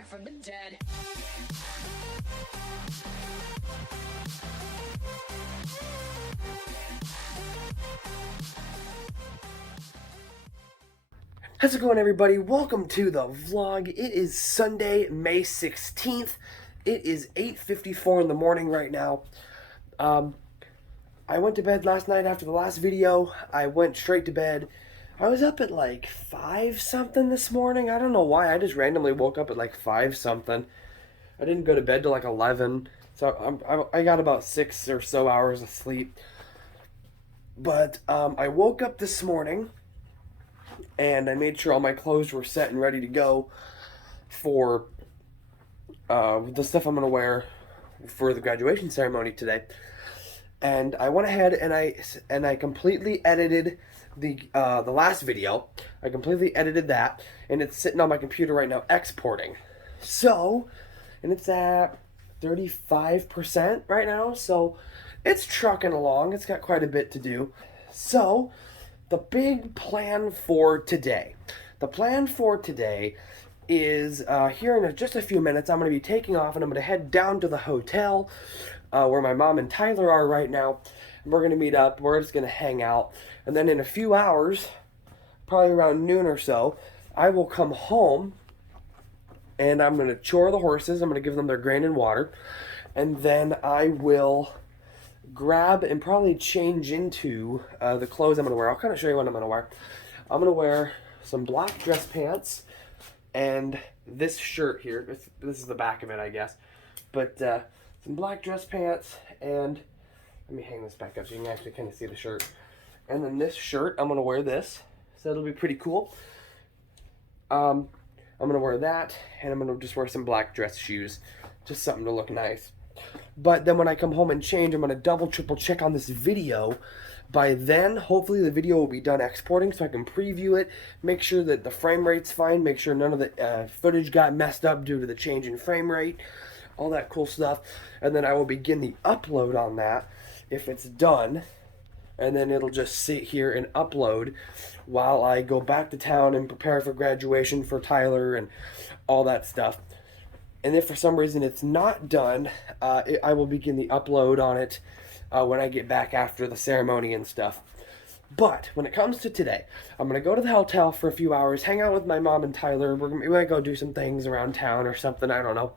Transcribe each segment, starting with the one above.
back from the dead. How's it going, everybody? Welcome to the vlog. It is Sunday, May 16th. It is 8:54 in the morning right now. I went to bed last night after the last video. I went straight to bed. I was up at like 5 something this morning. I don't know why. I just randomly woke up at like 5 something. I didn't go to bed till like 11. So I got about 6 or so hours of sleep. But I woke up this morning and I made sure all my clothes were set and ready to go for the stuff I'm going to wear for the graduation ceremony today. And I went ahead and I completely edited the last video. I completely edited that, and it's sitting on my computer right now exporting. So, and it's at 35% right now, so it's trucking along. It's got quite a bit to do. So, the big plan for today. The plan for today is here in just a few minutes, I'm going to be taking off and I'm going to head down to the hotel where my mom and Tyler are right now. And we're going to meet up. We're just going to hang out. And then in a few hours, probably around noon or so, I will come home and I'm going to chore the horses. I'm going to give them their grain and water. And then I will grab and probably change into the clothes I'm going to wear. I'll kind of show you what I'm going to wear. I'm going to wear some black dress pants and this shirt here. This is the back of it, I guess. But some black dress pants, and let me hang this back up so you can actually kind of see the shirt. And then this shirt, I'm going to wear this. So it'll be pretty cool. I'm going to wear that, and I'm going to just wear some black dress shoes. Just something to look nice. But then when I come home and change, I'm going to double, triple check on this video. By then, hopefully the video will be done exporting so I can preview it, make sure that the frame rate's fine, make sure none of the footage got messed up due to the change in frame rate, all that cool stuff. And then I will begin the upload on that if it's done. And then it'll just sit here and upload while I go back to town and prepare for graduation for Tyler and all that stuff. And if for some reason it's not done, I will begin the upload on it when I get back after the ceremony and stuff. But when it comes to today, I'm going to go to the hotel for a few hours, hang out with my mom and Tyler. We might go do some things around town or something, I don't know.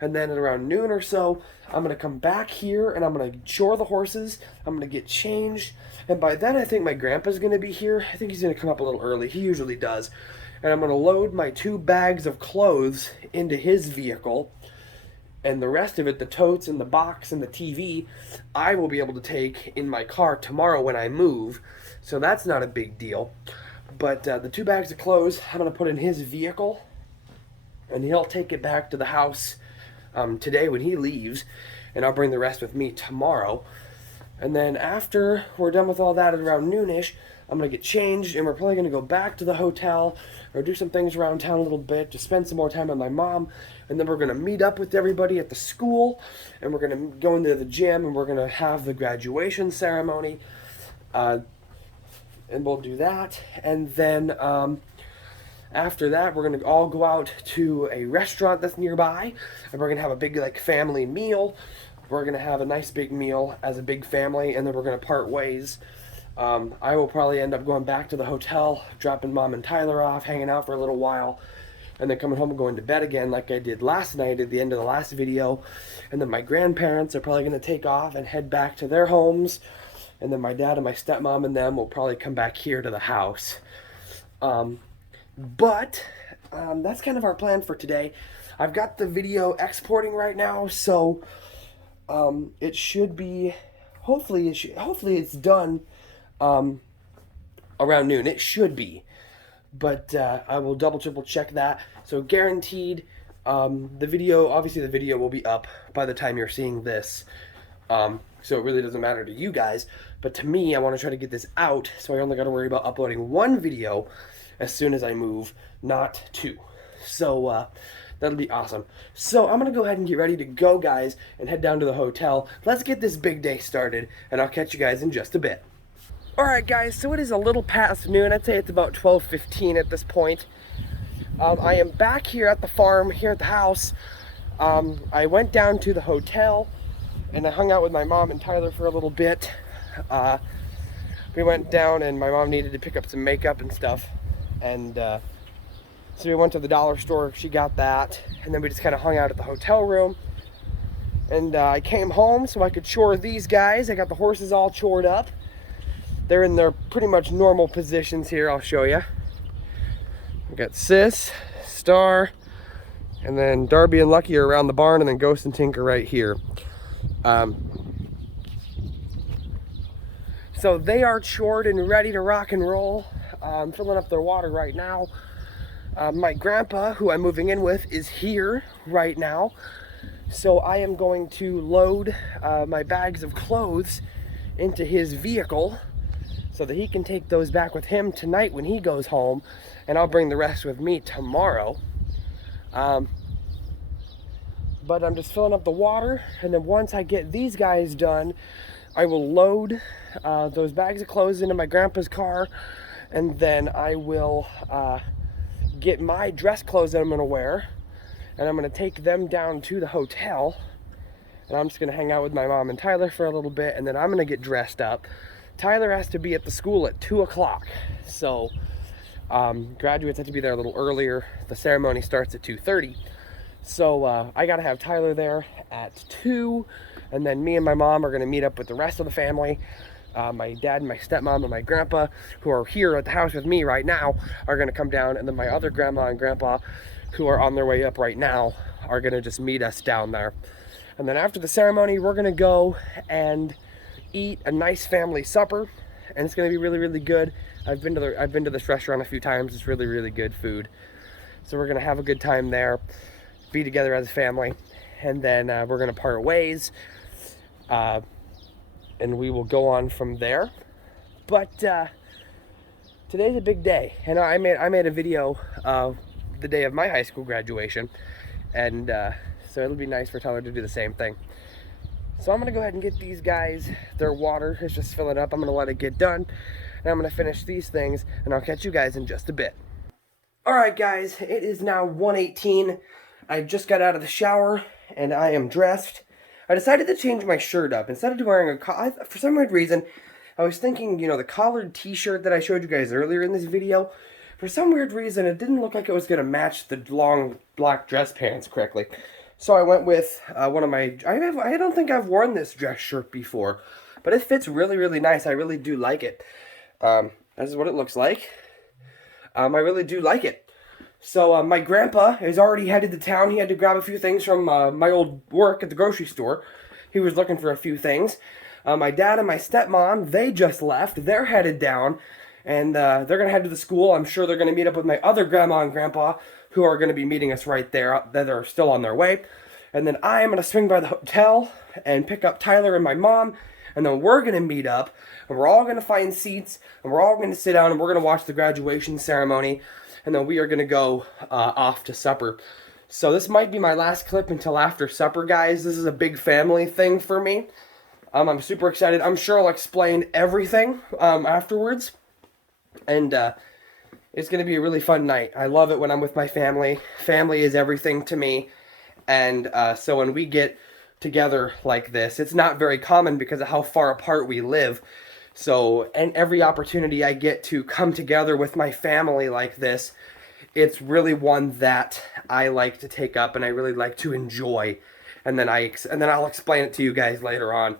And then at around noon or so, I'm going to come back here and I'm going to chore the horses. I'm going to get changed. And by then, I think my grandpa's going to be here. I think he's going to come up a little early. He usually does. And I'm going to load my 2 bags of clothes into his vehicle. And the rest of it, the totes and the box and the TV, I will be able to take in my car tomorrow when I move. So that's not a big deal. But the 2 bags of clothes, I'm going to put in his vehicle. And he'll take it back to the house today when he leaves. And I'll bring the rest with me tomorrow. And then after we're done with all that at around noonish, I'm going to get changed, and we're probably going to go back to the hotel or do some things around town a little bit to spend some more time with my mom. And then we're going to meet up with everybody at the school, and we're going to go into the gym, and we're going to have the graduation ceremony. And we'll do that. And then after that, we're going to all go out to a restaurant that's nearby, and we're going to have a big family meal. We're going to have a nice big meal as a big family, and then we're going to part ways. I will probably end up going back to the hotel, dropping Mom and Tyler off, hanging out for a little while, and then coming home and going to bed again like I did last night at the end of the last video. And then my grandparents are probably going to take off and head back to their homes, and then my dad and my stepmom and them will probably come back here to the house. But that's kind of our plan for today. I've got the video exporting right now, so it should be, hopefully it's done around noon. It should be, but I will double, triple check that. So guaranteed, the video will be up by the time you're seeing this. So it really doesn't matter to you guys, but to me, I want to try to get this out, so I only got to worry about uploading 1 video as soon as I move, not 2. So that'll be awesome. So I'm going to go ahead and get ready to go, guys, and head down to the hotel. Let's get this big day started, and I'll catch you guys in just a bit. Alright guys, so it is a little past noon. I'd say it's about 12:15 at this point. I am back here at the farm, here at the house. I went down to the hotel and I hung out with my mom and Tyler for a little bit. We went down and my mom needed to pick up some makeup and stuff. And so we went to the dollar store, she got that. And then we just kind of hung out at the hotel room. And I came home so I could chore these guys. I got the horses all chored up. They're in their pretty much normal positions here, I'll show you. We got Sis, Star, and then Darby and Lucky are around the barn, and then Ghost and Tinker right here. So they are chored and ready to rock and roll. I'm filling up their water right now. My grandpa, who I'm moving in with, is here right now. So I am going to load my bags of clothes into his vehicle so that he can take those back with him tonight when he goes home, and I'll bring the rest with me tomorrow. But I'm just filling up the water, and then once I get these guys done, I will load those bags of clothes into my grandpa's car, and then I will get my dress clothes that I'm gonna wear, and I'm gonna take them down to the hotel, and I'm just gonna hang out with my mom and Tyler for a little bit, and then I'm gonna get dressed up. Tyler has to be at the school at 2 o'clock, so graduates have to be there a little earlier. The ceremony starts at 2:30, so I gotta have Tyler there at 2, and then me and my mom are gonna meet up with the rest of the family. My dad and my stepmom and my grandpa, who are here at the house with me right now, are gonna come down, and then my other grandma and grandpa, who are on their way up right now, are gonna just meet us down there. And then after the ceremony, we're gonna go and eat a nice family supper, and it's gonna be really, really good. I've been to this restaurant a few times. It's really, really good food. So we're gonna have a good time there, be together as a family, and then we're gonna part ways, and we will go on from there. But today's a big day, and I made a video the day of my high school graduation, and so it'll be nice for Tyler to do the same thing. So I'm gonna go ahead and get these guys their water. It's just filling up. I'm gonna let it get done, and I'm gonna finish these things, and I'll catch you guys in just a bit. All right, guys, it is now 1:18. I just got out of the shower, and I am dressed. I decided to change my shirt up. Instead of wearing for some weird reason, I was thinking, you know, the collared t-shirt that I showed you guys earlier in this video, for some weird reason, it didn't look like it was gonna match the long black dress pants correctly. So I went with one of my, I don't think I've worn this dress shirt before, but it fits really, really nice. I really do like it. This is what it looks like. I really do like it. So my grandpa is already headed to town. He had to grab a few things from my old work at the grocery store. He was looking for a few things. My dad and my stepmom, they just left. They're headed down, and they're going to head to the school. I'm sure they're going to meet up with my other grandma and grandpa, who are going to be meeting us right there, that are still on their way. And then I am going to swing by the hotel and pick up Tyler and my mom, and then we're going to meet up, and we're all going to find seats, and we're all going to sit down, and we're going to watch the graduation ceremony, and then we are going to go off to supper. So this might be my last clip until after supper, guys. This is a big family thing for me. I'm super excited. I'm sure I'll explain everything afterwards, and it's going to be a really fun night. I love it when I'm with my family. Family is everything to me. And so when we get together like this, it's not very common because of how far apart we live. So, and every opportunity I get to come together with my family like this, it's really one that I like to take up and I really like to enjoy. And then I'll explain it to you guys later on.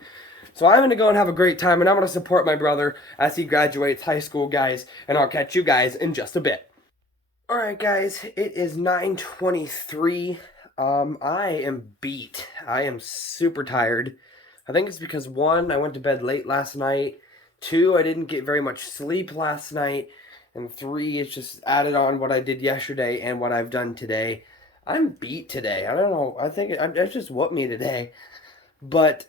So I'm going to go and have a great time, and I'm going to support my brother as he graduates high school, guys, and I'll catch you guys in just a bit. Alright, guys, it is 9:23. I am beat. I am super tired. I think it's because 1, I went to bed late last night. 2, I didn't get very much sleep last night. And 3, it's just added on what I did yesterday and what I've done today. I'm beat today. I don't know. I think it's just whooped me today. But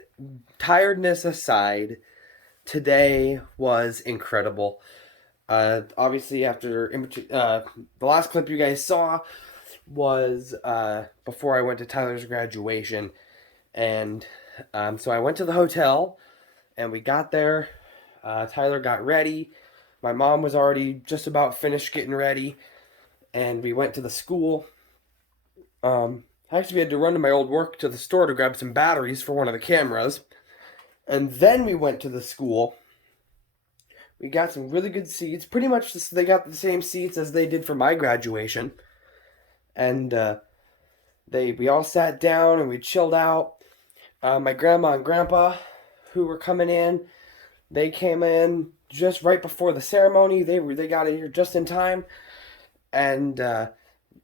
tiredness aside, today was incredible. Obviously, after the last clip you guys saw was before I went to Tyler's graduation. And so I went to the hotel, and we got there. Tyler got ready. My mom was already just about finished getting ready. and we went to the school. Actually, we had to run to my old work to the store to grab some batteries for one of the cameras. And then we went to the school. We got some really good seats. Pretty much they got the same seats as they did for my graduation. And we all sat down and we chilled out. My grandma and grandpa, who were coming in, they came in just right before the ceremony. They got in here just in time. And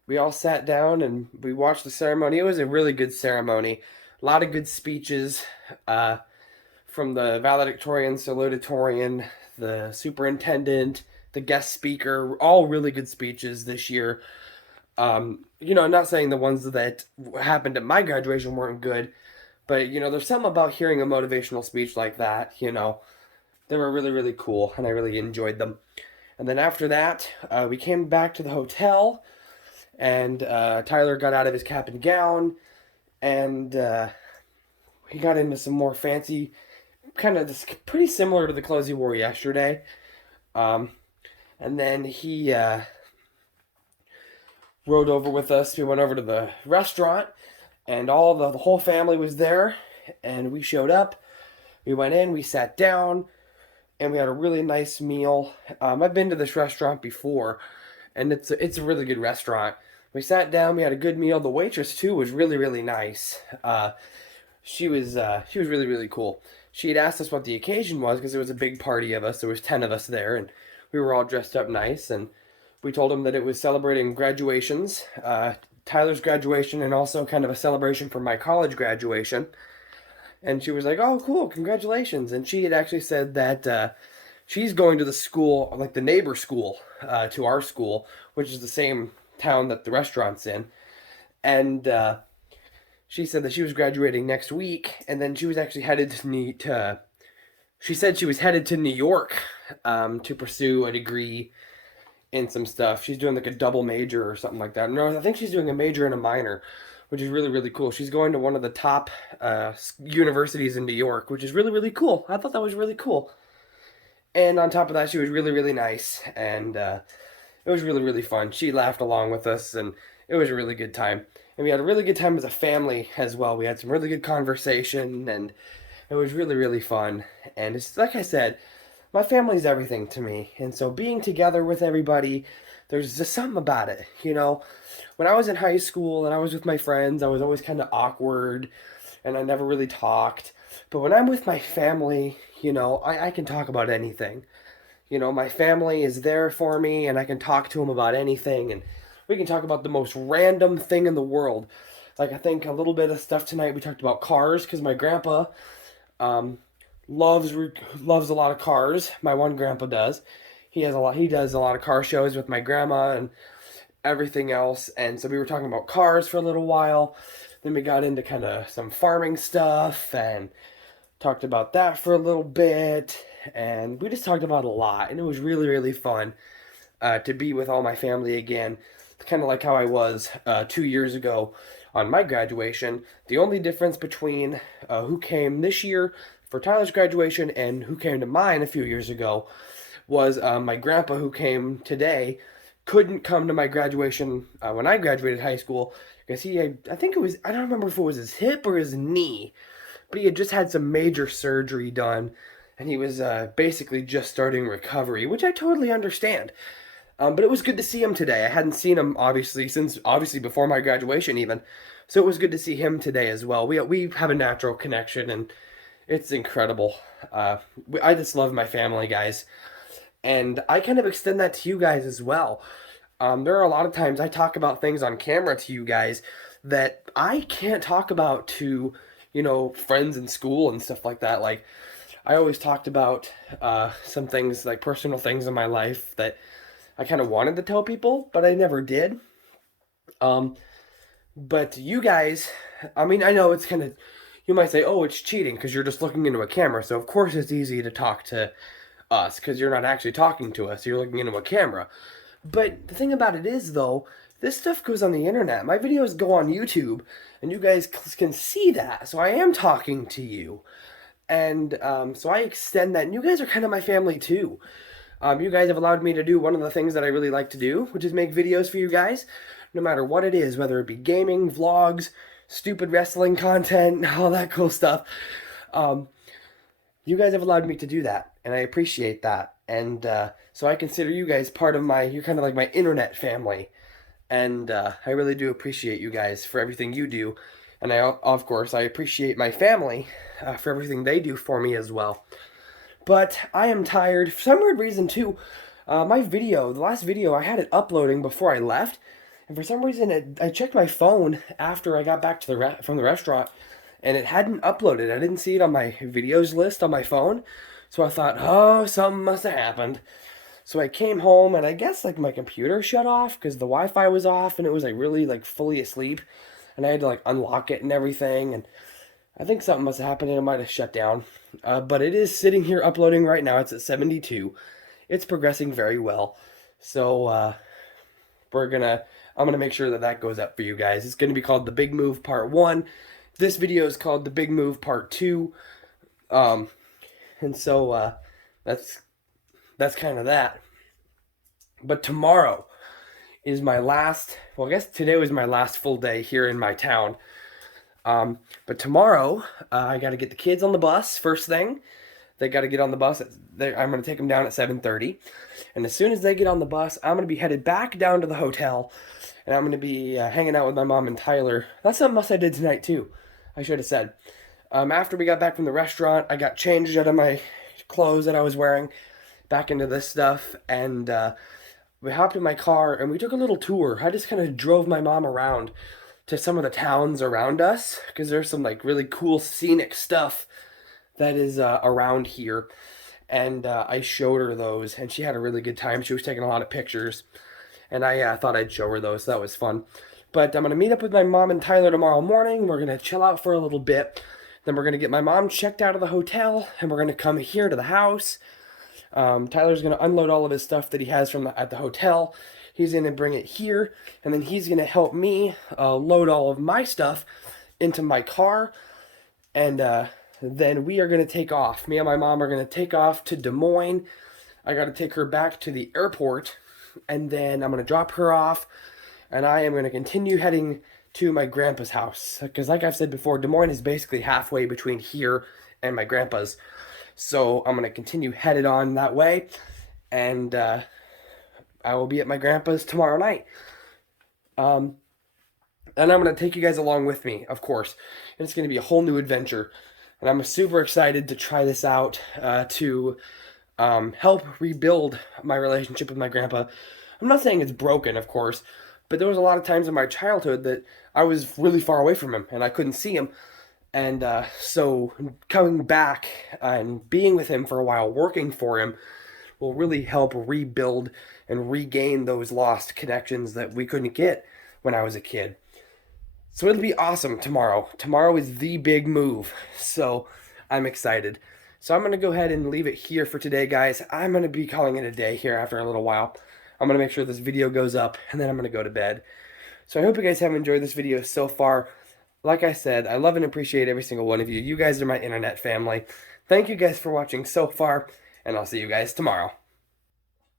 we all sat down and we watched the ceremony. It was a really good ceremony. A lot of good speeches from the valedictorian, salutatorian, the superintendent, the guest speaker. All really good speeches this year. I'm not saying the ones that happened at my graduation weren't good, but there's something about hearing a motivational speech like that. They were really, really cool, and I really enjoyed them. And then after that, we came back to the hotel, and Tyler got out of his cap and gown, and he got into some more fancy, kind of pretty similar to the clothes he wore yesterday. And then he rode over with us. We went over to the restaurant, and the whole family was there, and we showed up. We went in, we sat down, and we had a really nice meal. I've been to this restaurant before, and it's a really good restaurant. We sat down, we had a good meal. The waitress too was really, really nice. She was really, really cool. She had asked us what the occasion was because it was a big party of us. There was 10 of us there, and we were all dressed up nice. And we told them that it was celebrating graduations, Tyler's graduation, and also kind of a celebration for my college graduation. And she was like, "Oh, cool, congratulations!" And she had actually said that she's going to the school, like the neighbor school, to our school, which is the same town that the restaurant's in. And she said that she was graduating next week, and then she was actually headed to she said she was headed to New York to pursue a degree in some stuff. She's doing like a double major or something like that. No, I think she's doing a major and a minor, which is really, really cool. She's going to one of the top universities in New York, which is really, really cool. I thought that was really cool. And on top of that, she was really, really nice, and it was really, really fun. She laughed along with us, and it was a really good time. And we had a really good time as a family as well. We had some really good conversation, and it was really, really fun. And it's like I said, my family's everything to me. And so being together with everybody, there's just something about it. When I was in high school and I was with my friends, I was always kind of awkward and I never really talked. But when I'm with my family, I can talk about anything. My family is there for me and I can talk to them about anything. And we can talk about the most random thing in the world. Like I think a little bit of stuff tonight, we talked about cars because my grandpa loves a lot of cars. My one grandpa does. He does a lot of car shows with my grandma and everything else. And so we were talking about cars for a little while. Then we got into kind of some farming stuff and talked about that for a little bit. And we just talked about a lot. And it was really, really fun to be with all my family again. Kind of like how I was 2 years ago on my graduation. The only difference between who came this year for Tyler's graduation and who came to mine a few years ago was my grandpa, who came today, couldn't come to my graduation when I graduated high school because I think it was, I don't remember if it was his hip or his knee, but he had just had some major surgery done and he was basically just starting recovery, which I totally understand. But it was good to see him today. I hadn't seen him since before my graduation even, so it was good to see him today as well. We have a natural connection and it's incredible. I just love my family, guys. And I kind of extend that to you guys as well. There are a lot of times I talk about things on camera to you guys that I can't talk about to, friends in school and stuff like that. Like, I always talked about some things, like personal things in my life that I kind of wanted to tell people, but I never did. But you guys, I know it's kind of, you might say, oh, it's cheating because you're just looking into a camera. So, of course, it's easy to talk to us because you're not actually talking to us. You're looking into a camera. But the thing about it is, though, this stuff goes on the internet. My videos go on YouTube, and you guys can see that. So I am talking to you. And so I extend that. And you guys are kind of my family, too. You guys have allowed me to do one of the things that I really like to do, which is make videos for you guys, no matter what it is, whether it be gaming, vlogs, stupid wrestling content, all that cool stuff. Um, you guys have allowed me to do that, and I appreciate that. And so I consider you guys part of you're kind of like my internet family. And I really do appreciate you guys for everything you do. And of course, I appreciate my family for everything they do for me as well. But I am tired. For some weird reason, too, the last video, I had it uploading before I left. And for some reason, I checked my phone after I got back to from the restaurant, and it hadn't uploaded. I didn't see it on my videos list on my phone. So I thought, oh, something must have happened. So I came home, and I guess like my computer shut off because the Wi-Fi was off, and it was like really like fully asleep, and I had to like unlock it and everything, and I think something must have happened and it might have shut down. But it is sitting here uploading right now. It's at 72. It's progressing very well. So I'm gonna make sure that that goes up for you guys. It's gonna be called The Big Move Part 1. This video is called The Big Move Part 2. And so that's kind of that. But tomorrow is my last, well, I guess today was my last full day here in my town. But tomorrow, I got to get the kids on the bus first thing. They got to get on the bus. I'm going to take them down at 7:30. And as soon as they get on the bus, I'm going to be headed back down to the hotel. And I'm going to be hanging out with my mom and Tyler. That's something else I did tonight, too. I should have said. After we got back from the restaurant, I got changed out of my clothes that I was wearing back into this stuff. And we hopped in my car and we took a little tour. I just kind of drove my mom around to some of the towns around us because there's some like really cool scenic stuff that is around here, and I showed her those, and she had a really good time. She was taking a lot of pictures, and I thought I'd show her those, so that was fun. But I'm gonna meet up with my mom and Tyler tomorrow morning. We're gonna chill out for a little bit, then we're gonna get my mom checked out of the hotel, and we're gonna come here to the house. Tyler's gonna unload all of his stuff that he has at the hotel. He's going to bring it here, and then he's going to help me load all of my stuff into my car, and then we are going to take off. Me and my mom are going to take off to Des Moines. I got to take her back to the airport, and then I'm going to drop her off, and I am going to continue heading to my grandpa's house, because like I've said before, Des Moines is basically halfway between here and my grandpa's, so I'm going to continue headed on that way, and I will be at my grandpa's tomorrow night. And I'm going to take you guys along with me, of course. And it's going to be a whole new adventure. And I'm super excited to try this out to help rebuild my relationship with my grandpa. I'm not saying it's broken, of course, but there was a lot of times in my childhood that I was really far away from him and I couldn't see him. And so coming back and being with him for a while, working for him, will really help rebuild and regain those lost connections that we couldn't get when I was a kid. So it'll be awesome tomorrow. Tomorrow is the big move. So I'm excited. So I'm going to go ahead and leave it here for today, guys. I'm going to be calling it a day here after a little while. I'm going to make sure this video goes up, and then I'm going to go to bed. So I hope you guys have enjoyed this video so far. Like I said, I love and appreciate every single one of you. You guys are my internet family. Thank you guys for watching so far, and I'll see you guys tomorrow.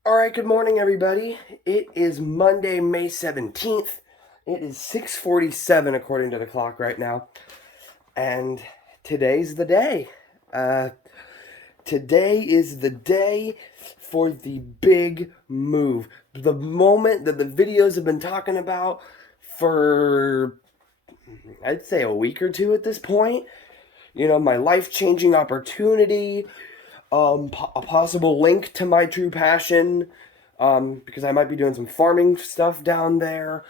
Alright, good morning everybody. It is Monday, May 17th. It is 6:47 according to the clock right now. And today's the day. Today is the day for the big move. The moment that the videos have been talking about for, I'd say, a week or two at this point. You know, my life-changing opportunity, a possible link to my true passion, because I might be doing some farming stuff down there.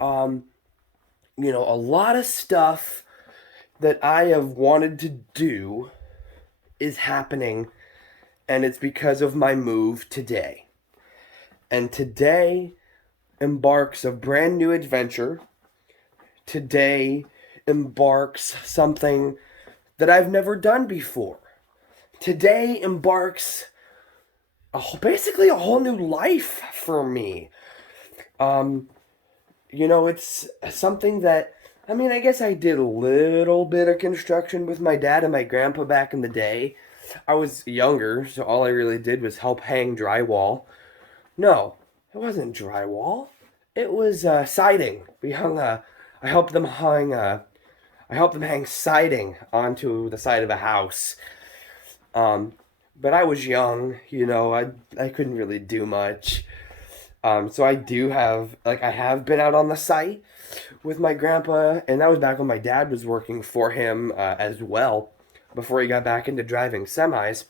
You know, a lot of stuff that I have wanted to do is happening, and it's because of my move today. And today embarks a brand new adventure. Today embarks something that I've never done before. Today embarks basically a whole new life for me. You know, it's something that, I mean, I guess I did a little bit of construction with my dad and my grandpa back in the day. I was younger, so all I really did was help hang drywall. No, it wasn't drywall. It was siding. I helped them hang siding onto the side of a house. But I was young, I couldn't really do much. So I have been out on the site with my grandpa, and that was back when my dad was working for him as well, before he got back into driving semis.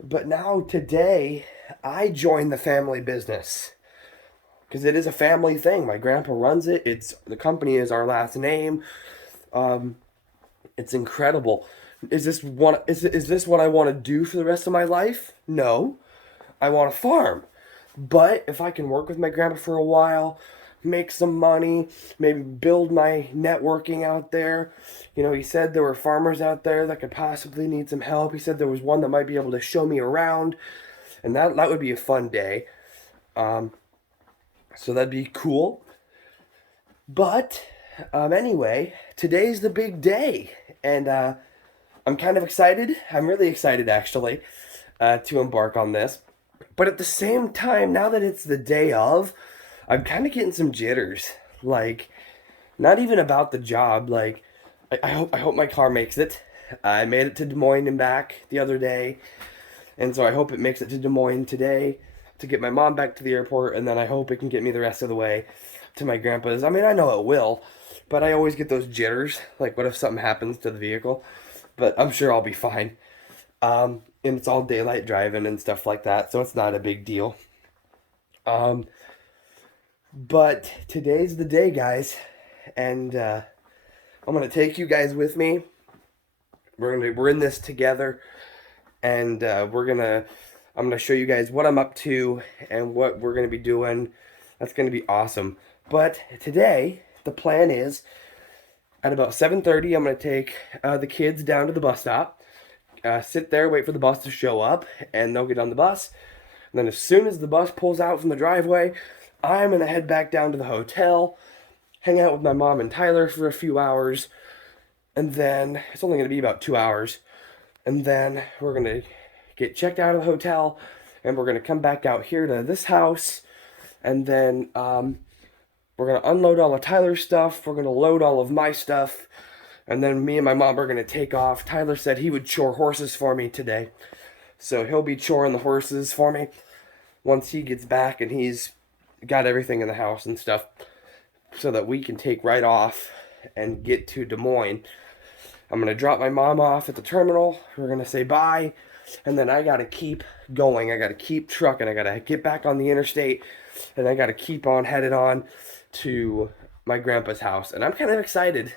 But now today, I joined the family business because it is a family thing. My grandpa runs it. The company is our last name. It's incredible. Is this what I want to do for the rest of my life? No, I want to farm. But if I can work with my grandpa for a while, make some money, maybe build my networking out there. He said there were farmers out there that could possibly need some help. He said there was one that might be able to show me around, and that would be a fun day. So that'd be cool. But anyway, today's the big day, and I'm kind of excited. I'm really excited, actually, to embark on this. But at the same time, now that it's the day of, I'm kind of getting some jitters. Like, not even about the job. Like, I hope my car makes it. I made it to Des Moines and back the other day, and so I hope it makes it to Des Moines today to get my mom back to the airport, and then I hope it can get me the rest of the way to my grandpa's. I mean, I know it will, but I always get those jitters. Like, what if something happens to the vehicle? But I'm sure I'll be fine. And it's all daylight driving and stuff like that, so it's not a big deal. But today's the day, guys, and I'm gonna take you guys with me. We're in this together, and I'm gonna show you guys what I'm up to and what we're gonna be doing. That's gonna be awesome. But today, the plan is at about 7:30, I'm gonna take the kids down to the bus stop. Sit there, wait for the bus to show up, and they'll get on the bus. And then as soon as the bus pulls out from the driveway, I'm going to head back down to the hotel, hang out with my mom and Tyler for a few hours, and then it's only going to be about 2 hours. And then we're going to get checked out of the hotel, and we're going to come back out here to this house, and then we're going to unload all of Tyler's stuff, we're going to load all of my stuff, and then me and my mom are going to take off. Tyler said he would chore horses for me today. So he'll be choring the horses for me once he gets back and he's got everything in the house and stuff, so that we can take right off and get to Des Moines. I'm going to drop my mom off at the terminal. We're going to say bye. And then I got to keep going. I got to keep trucking. I got to get back on the interstate. And I got to keep on headed on to my grandpa's house. And I'm kind of excited.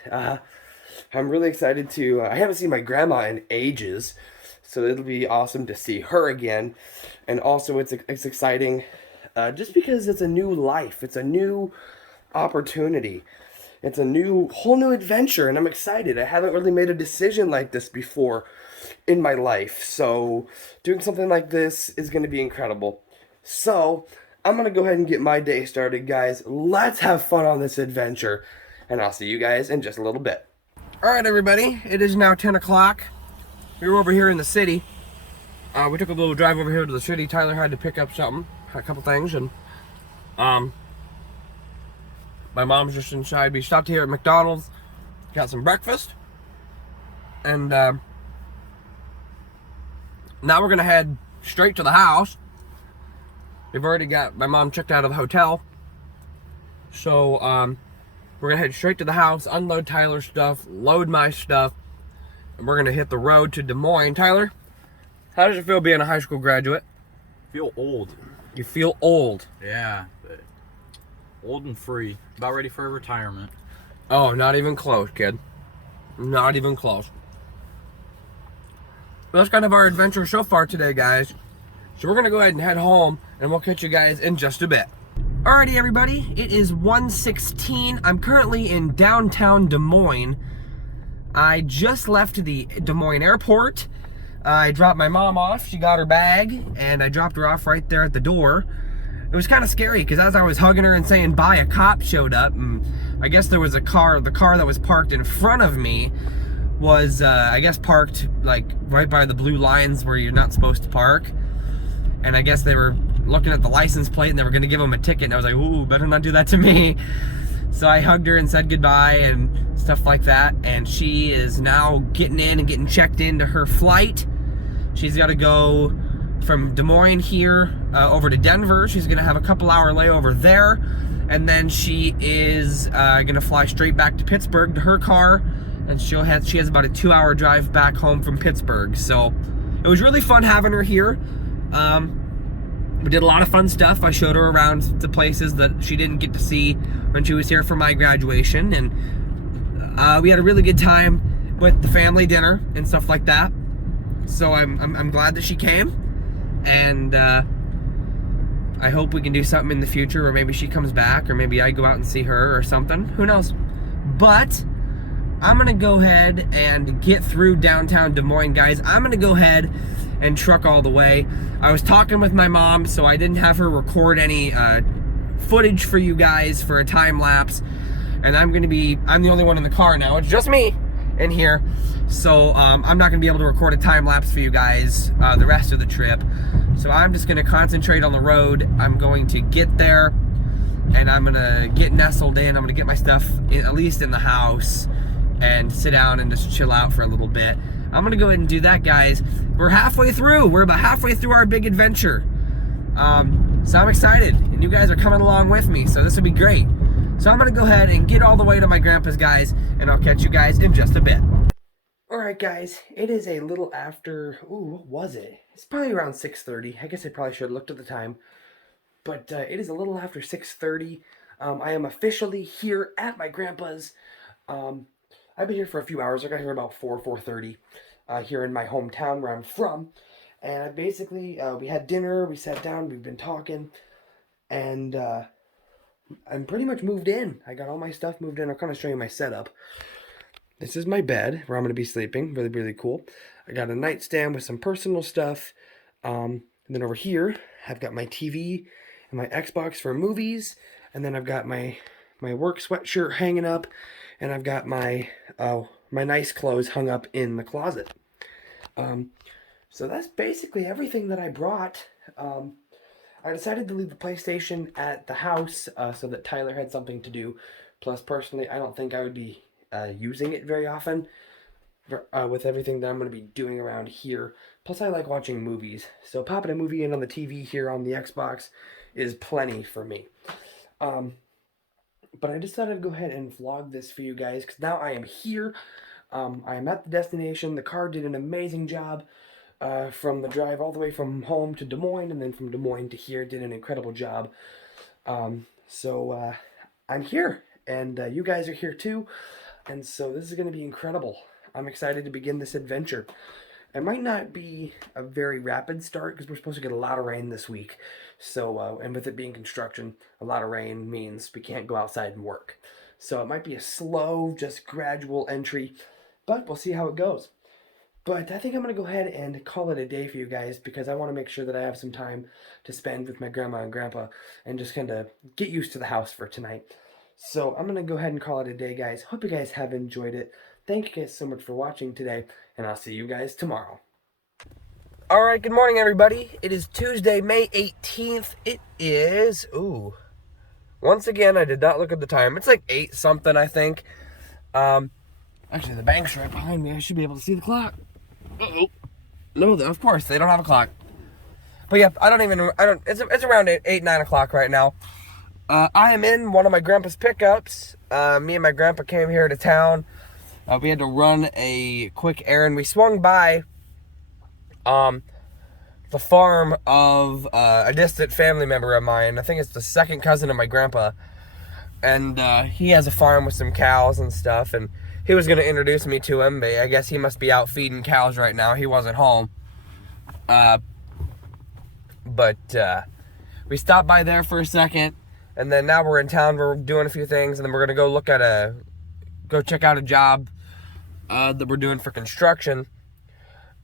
I'm really excited to, I haven't seen my grandma in ages, so it'll be awesome to see her again. And also it's exciting just because it's a new life, it's a new opportunity, it's a whole new adventure, and I'm excited. I haven't really made a decision like this before in my life, so doing something like this is going to be incredible. So I'm going to go ahead and get my day started, guys. Let's have fun on this adventure, and I'll see you guys in just a little bit. Alright everybody, it is now 10 o'clock. We were over here in the city. We took a little drive over here to the city. Tyler had to pick up something, a couple things, and my mom's just inside. We stopped here at McDonald's, got some breakfast, and now we're gonna head straight to the house. We've already got my mom checked out of the hotel, so we're gonna head straight to the house, unload Tyler's stuff, load my stuff, and we're gonna hit the road to Des Moines. Tyler, how does it feel being a high school graduate? Feel old. You feel old? Yeah, but old and free. About ready for retirement. Oh, not even close, kid. Not even close. Well, that's kind of our adventure so far today, guys. So we're gonna go ahead and head home, and we'll catch you guys in just a bit. Alrighty everybody, it is 1:16. I'm currently in downtown Des Moines. I just left the Des Moines airport. I dropped my mom off, she got her bag, and I dropped her off right there at the door. It was kind of scary, because as I was hugging her and saying bye, a cop showed up, and I guess there was the car that was parked in front of me was, I guess, parked like right by the blue lines where you're not supposed to park. And I guess they were looking at the license plate and they were gonna give him a ticket. And I was like, ooh, better not do that to me. So I hugged her and said goodbye and stuff like that. And she is now getting in and getting checked into her flight. She's got to go from Des Moines here over to Denver. She's gonna have a couple hour layover there. And then she is gonna fly straight back to Pittsburgh to her car. And she has about a 2-hour drive back home from Pittsburgh. So it was really fun having her here. We did a lot of fun stuff. I showed her around the places that she didn't get to see when she was here for my graduation, and we had a really good time with the family dinner and stuff like that. So I'm glad that she came, and I hope we can do something in the future, or maybe she comes back, or maybe I go out and see her or something. Who knows? But I'm gonna go ahead and get through downtown Des Moines, guys. I'm gonna go ahead and truck all the way. I was talking with my mom, so I didn't have her record any footage for you guys for a time lapse. And I'm the only one in the car now. It's just me in here. So I'm not gonna be able to record a time lapse for you guys the rest of the trip. So I'm just gonna concentrate on the road. I'm going to get there and I'm gonna get nestled in. I'm gonna get my stuff at least in the house and sit down and just chill out for a little bit. I'm gonna go ahead and do that, guys. We're halfway through. We're about halfway through our big adventure. So I'm excited, and you guys are coming along with me, so this will be great. So I'm gonna go ahead and get all the way to my grandpa's, guys, and I'll catch you guys in just a bit. Alright, guys, it is a little after, what was it? It's probably around 6:30. I guess I probably should have looked at the time. But it is a little after 6:30. I am officially here at my grandpa's. I've been here for a few hours. I got here about 4:30 here in my hometown where I'm from. And I basically, we had dinner, we sat down, we've been talking, and I'm pretty much moved in. I got all my stuff moved in. I'll kind of show you my setup. This is my bed where I'm going to be sleeping. Really, really cool. I got a nightstand with some personal stuff. And then over here, I've got my TV and my Xbox for movies. And then I've got my work sweatshirt hanging up. And I've got my nice clothes hung up in the closet. So that's basically everything that I brought. I decided to leave the PlayStation at the house so that Tyler had something to do. Plus, personally, I don't think I would be using it very often with everything that I'm going to be doing around here. Plus, I like watching movies. So popping a movie in on the TV here on the Xbox is plenty for me. But I decided to go ahead and vlog this for you guys because now I am here. I am at the destination. The car did an amazing job from the drive all the way from home to Des Moines, and then from Des Moines to here. Did an incredible job. So I'm here, and you guys are here too. And so this is going to be incredible. I'm excited to begin this adventure. It might not be a very rapid start because we're supposed to get a lot of rain this week. So, and with it being construction, a lot of rain means we can't go outside and work. So it might be a slow, just gradual entry, but we'll see how it goes. But I think I'm going to go ahead and call it a day for you guys because I want to make sure that I have some time to spend with my grandma and grandpa and just kind of get used to the house for tonight. So I'm going to go ahead and call it a day, guys. Hope you guys have enjoyed it. Thank you guys so much for watching today, and I'll see you guys tomorrow. All right, good morning, everybody. It is Tuesday, May 18th. It is, once again, I did not look at the time. It's like 8 something, I think. Actually, the bank's right behind me. I should be able to see the clock. No, of course, they don't have a clock. But yeah, it's around 8, 9 o'clock right now. I am in one of my grandpa's pickups. Me and my grandpa came here to town. We had to run a quick errand. We swung by the farm of a distant family member of mine. I think it's the second cousin of my grandpa. And he has a farm with some cows and stuff. And he was going to introduce me to him, but I guess he must be out feeding cows right now. He wasn't home. But we stopped by there for a second. And then now we're in town. We're doing a few things. And then we're going to go check out a job that we're doing for construction.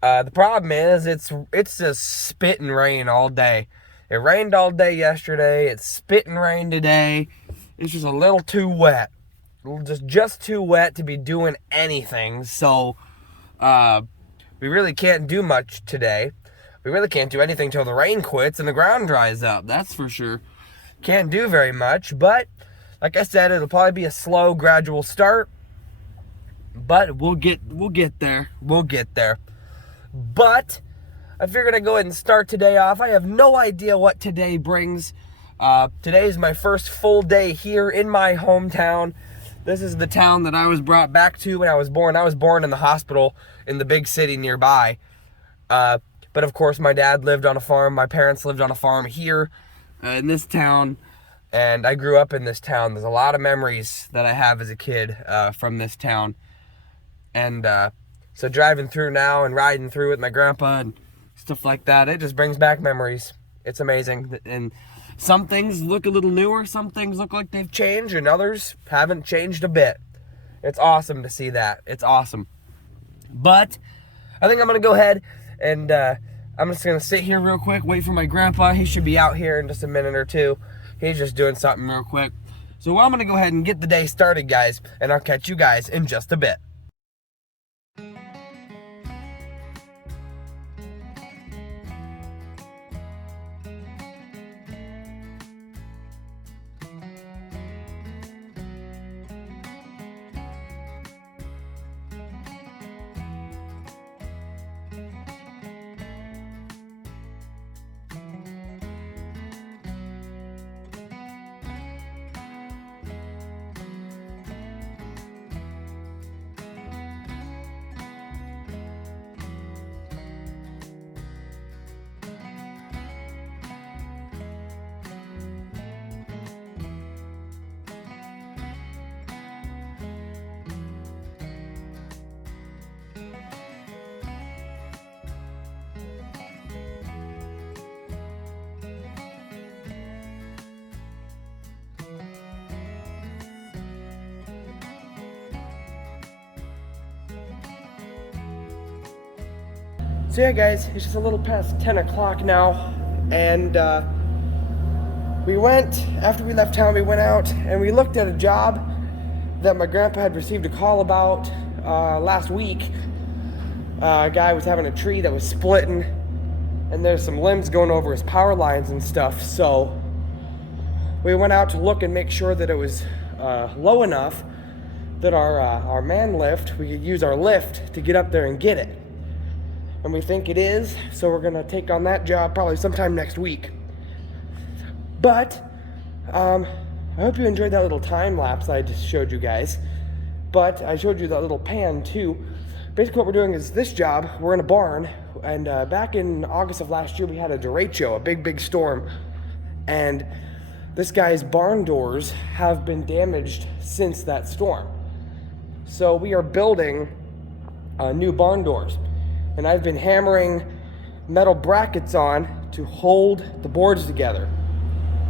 The problem is it's just spit and rain all day. It rained all day yesterday. It's spit and rain today. It's just a little too wet. Just too wet to be doing anything. So We really can't do much today. We really can't do anything till the rain quits and the ground dries up. That's for sure. Can't do very much, but like I said, it'll probably be a slow, gradual start. But we'll get there. We'll get there. But I figured I'd go ahead and start today off. I have no idea what today brings. Today is my first full day here in my hometown. This is the town that I was brought back to when I was born. I was born in the hospital in the big city nearby. But of course, my dad lived on a farm. My parents lived on a farm here in this town. And I grew up in this town. There's a lot of memories that I have as a kid from this town. And so driving through now and riding through with my grandpa and stuff like that, it just brings back memories. It's amazing. And some things look a little newer, some things look like they've changed, and others haven't changed a bit. It's awesome to see that. It's awesome. But I think I'm going to go ahead and I'm just going to sit here real quick, wait for my grandpa. He should be out here in just a minute or two. He's just doing something real quick. So I'm going to go ahead and get the day started, guys, and I'll catch you guys in just a bit. So yeah, guys, it's just a little past 10 o'clock now, and after we left town, we went out and we looked at a job that my grandpa had received a call about last week. A guy was having a tree that was splitting, and there's some limbs going over his power lines and stuff, so we went out to look and make sure that it was low enough that our man lift, we could use our lift to get up there and get it. And we think it is, so we're gonna take on that job probably sometime next week. But I hope you enjoyed that little time lapse I just showed you guys. But I showed you that little pan too. Basically what we're doing is this job, we're in a barn, and back in August of last year we had a derecho, a big storm, and this guy's barn doors have been damaged since that storm. So we are building new barn doors. And I've been hammering metal brackets on to hold the boards together.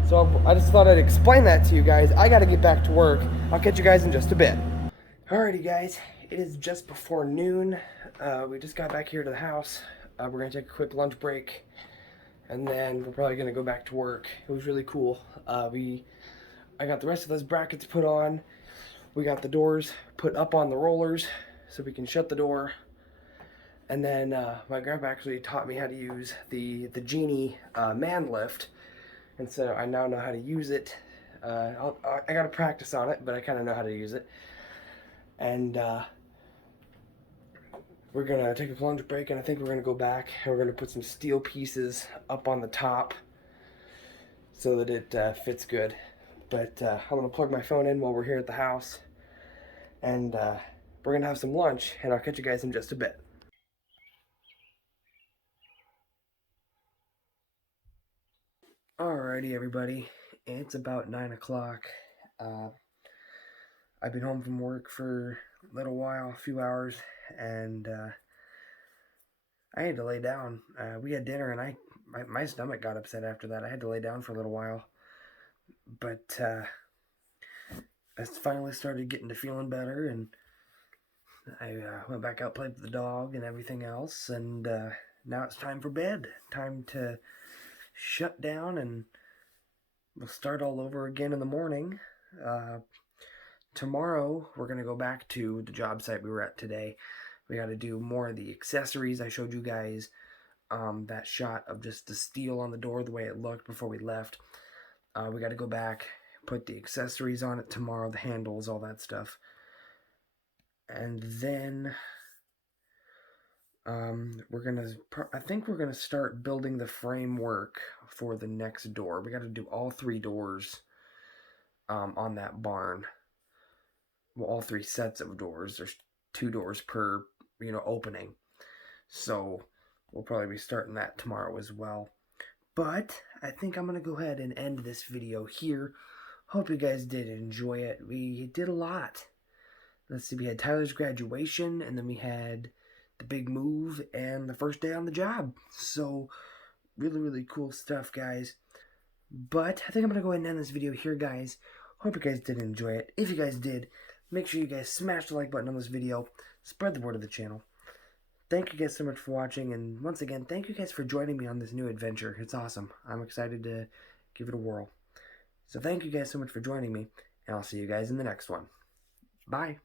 So I just thought I'd explain that to you guys. I gotta get back to work. I'll catch you guys in just a bit. Alrighty guys, it is just before noon. We just got back here to the house. We're gonna take a quick lunch break, and then we're probably gonna go back to work. It was really cool. I got the rest of those brackets put on. We got the doors put up on the rollers so we can shut the door. And then my grandpa actually taught me how to use the Genie man lift, and so I now know how to use it. I gotta practice on it, but I kind of know how to use it. And we're gonna take a lunch break, and I think we're gonna go back and we're gonna put some steel pieces up on the top so that it fits good. But I'm gonna plug my phone in while we're here at the house, and we're gonna have some lunch, and I'll catch you guys in just a bit. Alrighty everybody, it's about 9 o'clock. I've been home from work for a little while, a few hours, and I had to lay down. We had dinner, and my stomach got upset after that. I had to lay down for a little while, but I finally started getting to feeling better, and I went back out, played with the dog and everything else, and now it's time for bed. Time to shut down, and we'll start all over again in the morning. Tomorrow we're going to go back to the job site we were at today. We got to do more of the accessories. I showed you guys that shot of just the steel on the door, the way it looked before we left. We got to go back, put the accessories on it tomorrow, the handles, all that stuff. And then I think we're gonna start building the framework for the next door. We got to do all 3 doors on that barn. Well, all 3 sets of doors. There's 2 doors per, opening. So we'll probably be starting that tomorrow as well. But I think I'm gonna go ahead and end this video here. Hope you guys did enjoy it. We did a lot. Let's see, we had Tyler's graduation, and then we had the big move and the first day on the job. So really, really cool stuff, guys. But I think I'm going to go ahead and end this video here, guys. Hope you guys did enjoy it. If you guys did, make sure you guys smash the like button on this video. Spread the word of the channel. Thank you guys so much for watching. And once again, thank you guys for joining me on this new adventure. It's awesome. I'm excited to give it a whirl. So thank you guys so much for joining me. And I'll see you guys in the next one. Bye.